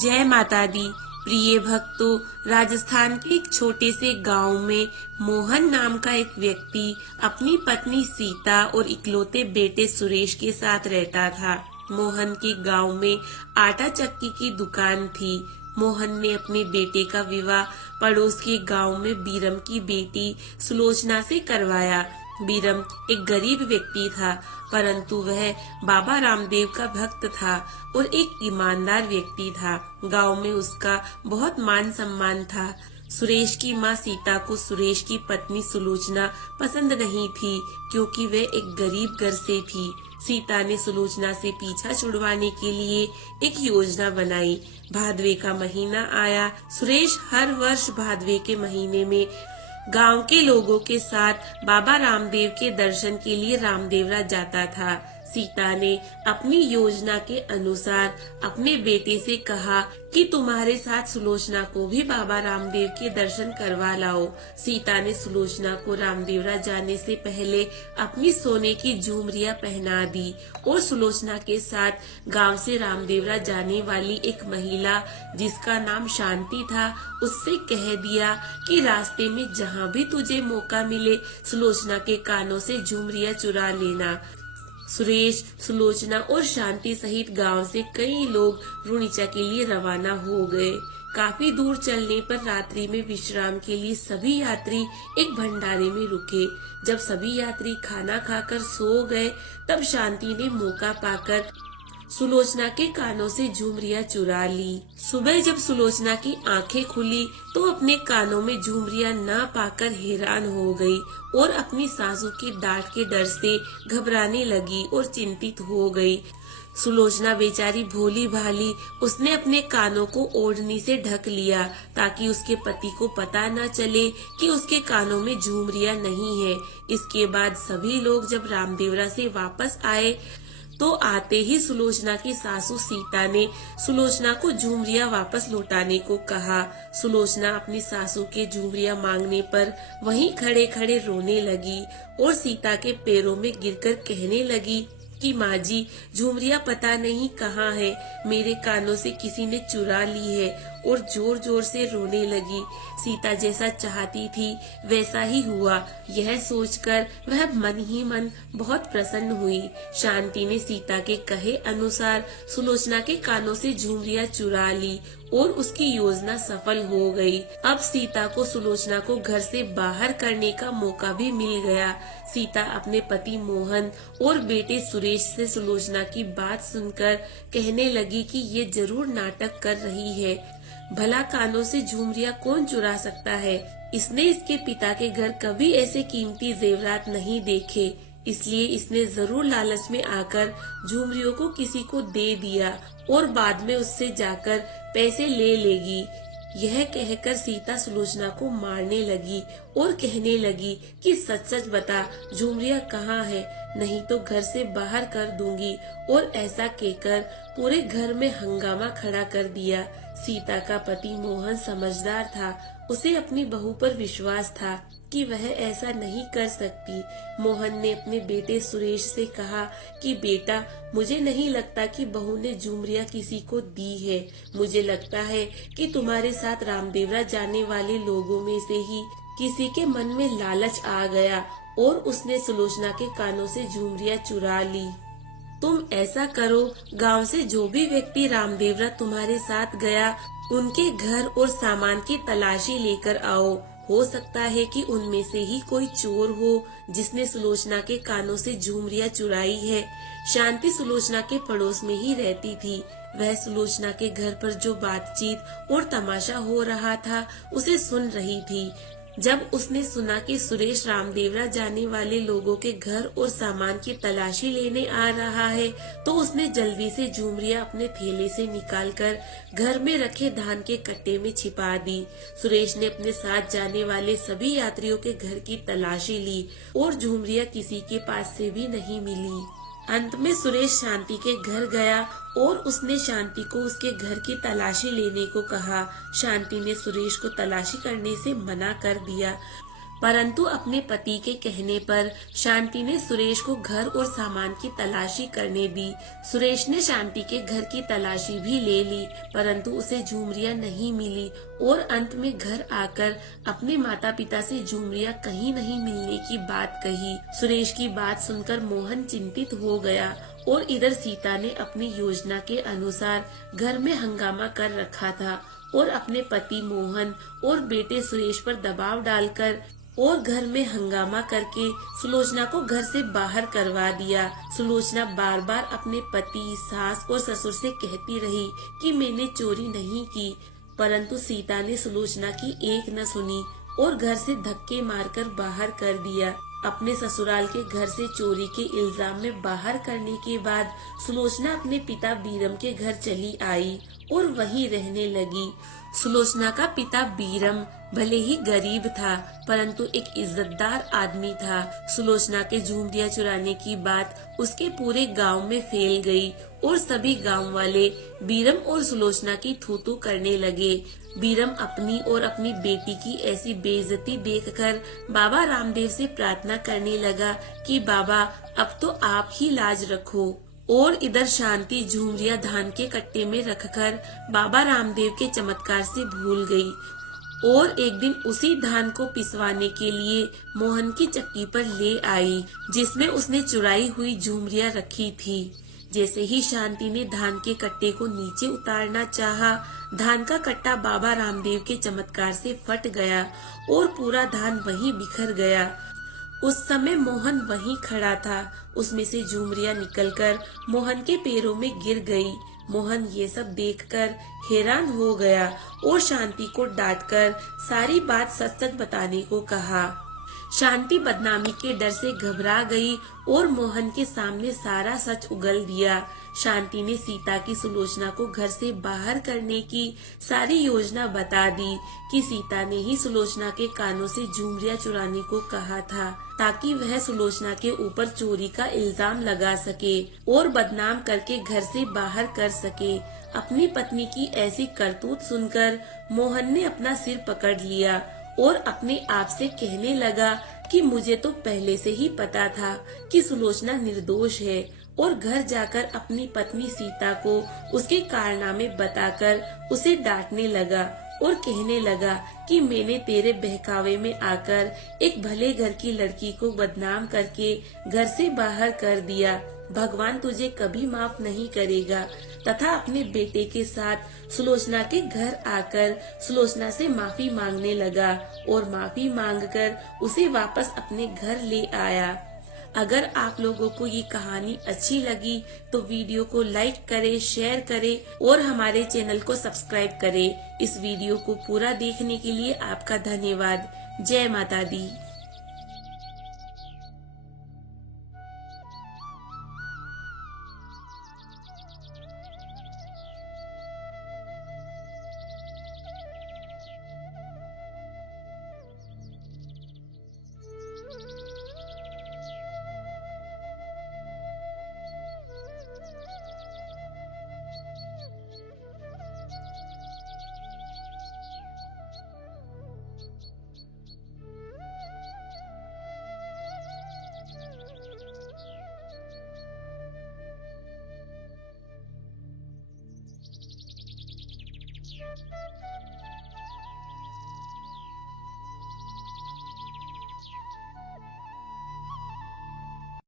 जय माता दी। प्रिय भक्तों, राजस्थान के एक छोटे से गांव में मोहन नाम का एक व्यक्ति अपनी पत्नी सीता और इकलौते बेटे सुरेश के साथ रहता था। मोहन के गांव में आटा चक्की की दुकान थी। मोहन ने अपने बेटे का विवाह पड़ोस के गांव में बीरम की बेटी सुलोचना से करवाया। बीरम एक गरीब व्यक्ति था, परंतु वह बाबा रामदेव का भक्त था और एक ईमानदार व्यक्ति था। गांव में उसका बहुत मान सम्मान था। सुरेश की माँ सीता को सुरेश की पत्नी सुलोचना पसंद नहीं थी, क्योंकि वह एक गरीब घर से थी। सीता ने सुलोचना से पीछा छुड़वाने के लिए एक योजना बनाई। भादवे का महीना आया। सुरेश हर वर्ष भादवे के महीने में गांव के लोगों के साथ बाबा रामदेव के दर्शन के लिए रामदेवरा जाता था। सीता ने अपनी योजना के अनुसार अपने बेटे से कहा कि तुम्हारे साथ सुलोचना को भी बाबा रामदेव के दर्शन करवा लाओ। सीता ने सुलोचना को रामदेवरा जाने से पहले अपनी सोने की झुमरियां पहना दी और सुलोचना के साथ गांव से रामदेवरा जाने वाली एक महिला जिसका नाम शांति था, उससे कह दिया कि रास्ते में जहाँ भी तुझे मौका मिले सुलोचना के कानों से झुमरियां चुरा लेना। सुरेश, सुलोचना और शांति सहित गांव से कई लोग रुणीचा के लिए रवाना हो गए। काफी दूर चलने पर रात्रि में विश्राम के लिए सभी यात्री एक भंडारे में रुके। जब सभी यात्री खाना खाकर सो गए, तब शांति ने मौका पाकर सुलोचना के कानों से झुमरियां चुरा ली। सुबह जब सुलोचना की आंखें खुली तो अपने कानों में झुमरियां न पाकर हैरान हो गई और अपनी सासू की डांट के डर से घबराने लगी और चिंतित हो गई। सुलोचना बेचारी भोली भाली, उसने अपने कानों को ओढ़नी से ढक लिया ताकि उसके पति को पता न चले कि उसके कानों में झुमरियां नहीं है। इसके बाद सभी लोग जब रामदेवरा से वापस आए तो आते ही सुलोचना की सासू सीता ने सुलोचना को झुमरियां वापस लौटाने को कहा। सुलोचना अपनी सासू के झुमरियां मांगने पर वहीं खड़े खड़े रोने लगी और सीता के पैरों में गिरकर कहने लगी कि माँ जी, झुमरियां पता नहीं कहाँ है, मेरे कानों से किसी ने चुरा ली है, और जोर जोर से रोने लगी। सीता जैसा चाहती थी वैसा ही हुआ। यह सोचकर वह मन ही मन बहुत प्रसन्न हुई। शांति ने सीता के कहे अनुसार सुलोचना के कानों से झुमरियां चुरा ली और उसकी योजना सफल हो गई। अब सीता को सुलोचना को घर से बाहर करने का मौका भी मिल गया। सीता अपने पति मोहन और बेटे सुरेश से सुलोचना की बात सुनकर कहने लगी कि ये जरूर नाटक कर रही है। भला कानों से झुमरियां कौन चुरा सकता है? इसने इसके पिता के घर कभी ऐसे कीमती जेवरात नहीं देखे, इसलिए इसने जरूर लालच में आकर झुमरियों को किसी को दे दिया और बाद में उससे जाकर पैसे ले लेगी। यह कहकर सीता सुलोचना को मारने लगी और कहने लगी कि सच सच बता, झुमरियां कहाँ है, नहीं तो घर से बाहर कर दूंगी। और ऐसा कहकर पूरे घर में हंगामा खड़ा कर दिया। सीता का पति मोहन समझदार था, उसे अपनी बहू पर विश्वास था कि वह ऐसा नहीं कर सकती। मोहन ने अपने बेटे सुरेश से कहा कि बेटा, मुझे नहीं लगता कि बहू ने झुमरियां किसी को दी है। मुझे लगता है कि तुम्हारे साथ रामदेवरा जाने वाले लोगों में से ही किसी के मन में लालच आ गया और उसने सुलोचना के कानों से झुमरियां चुरा ली। तुम ऐसा करो, गांव से जो भी व्यक्ति रामदेवरा तुम्हारे साथ गया, उनके घर और सामान की तलाशी लेकर आओ। हो सकता है कि उनमें से ही कोई चोर हो जिसने सुलोचना के कानों से झुमरियां चुराई है। शांति सुलोचना के पड़ोस में ही रहती थी। वह सुलोचना के घर पर जो बातचीत और तमाशा हो रहा था उसे सुन रही थी। जब उसने सुना कि सुरेश रामदेवरा जाने वाले लोगों के घर और सामान की तलाशी लेने आ रहा है, तो उसने जल्दी से झुमरियां अपने थैले से निकालकर घर में रखे धान के कट्टे में छिपा दी। सुरेश ने अपने साथ जाने वाले सभी यात्रियों के घर की तलाशी ली और झुमरियां किसी के पास से भी नहीं मिली। अंत में सुरेश शांति के घर गया और उसने शांति को उसके घर की तलाशी लेने को कहा। शांति ने सुरेश को तलाशी करने से मना कर दिया। परंतु अपने पति के कहने पर शांति ने सुरेश को घर और सामान की तलाशी करने दी। सुरेश ने शांति के घर की तलाशी भी ले ली, परंतु उसे झुमरियां नहीं मिली और अंत में घर आकर अपने माता पिता से झुमरियां कहीं नहीं मिलने की बात कही। सुरेश की बात सुनकर मोहन चिंतित हो गया और इधर सीता ने अपनी योजना के अनुसार घर में हंगामा कर रखा था और अपने पति मोहन और बेटे सुरेश पर दबाव डालकर और घर में हंगामा करके सुलोचना को घर से बाहर करवा दिया। सुलोचना बार बार अपने पति, सास और ससुर से कहती रही कि मैंने चोरी नहीं की, परंतु सीता ने सुलोचना की एक न सुनी और घर से धक्के मारकर बाहर कर दिया। अपने ससुराल के घर से चोरी के इल्जाम में बाहर करने के बाद सुलोचना अपने पिता बीरम के घर चली आई और वहीं रहने लगी। सुलोचना का पिता बीरम भले ही गरीब था, परंतु एक इज्जतदार आदमी था। सुलोचना के झुमरियां चुराने की बात उसके पूरे गांव में फैल गई और सभी गांव वाले बीरम और सुलोचना की थू-थू करने लगे। बीरम अपनी और अपनी बेटी की ऐसी बेइज्जती देखकर बाबा रामदेव से प्रार्थना करने लगा कि बाबा अब तो आप ही लाज रखो। और इधर शांति झुमरियां धान के कट्टे में रखकर बाबा रामदेव के चमत्कार से भूल गई और एक दिन उसी धान को पिसवाने के लिए मोहन की चक्की पर ले आई, जिसमें उसने चुराई हुई झुमरियां रखी थी। जैसे ही शांति ने धान के कट्टे को नीचे उतारना चाहा, धान का कट्टा बाबा रामदेव के चमत्कार से फट गया और पूरा धान वहीं बिखर गया। उस समय मोहन वहीं खड़ा था। उसमें से झुमरियां निकलकर मोहन के पैरों में गिर गई। मोहन ये सब देखकर हैरान हो गया और शांति को डांटकर सारी बात सच सच बताने को कहा। शांति बदनामी के डर से घबरा गई और मोहन के सामने सारा सच उगल दिया। शांति ने सीता की सुलोचना को घर से बाहर करने की सारी योजना बता दी कि सीता ने ही सुलोचना के कानों से झुमरियां चुराने को कहा था, ताकि वह सुलोचना के ऊपर चोरी का इल्जाम लगा सके और बदनाम करके घर से बाहर कर सके। अपनी पत्नी की ऐसी करतूत सुनकर मोहन ने अपना सिर पकड़ लिया और अपने आप से कहने लगा कि मुझे तो पहले से ही पता था कि सुलोचना निर्दोष है, और घर जाकर अपनी पत्नी सीता को उसके कारनामे बताकर उसे डांटने लगा और कहने लगा कि मैंने तेरे बहकावे में आकर एक भले घर की लड़की को बदनाम करके घर से बाहर कर दिया। भगवान तुझे कभी माफ नहीं करेगा। तथा अपने बेटे के साथ सुलोचना के घर आकर सुलोचना से माफी मांगने लगा और माफी मांगकर उसे वापस अपने घर ले आया। अगर आप लोगों को ये कहानी अच्छी लगी तो वीडियो को लाइक करें, शेयर करें और हमारे चैनल को सब्सक्राइब करें। इस वीडियो को पूरा देखने के लिए आपका धन्यवाद। जय माता दी।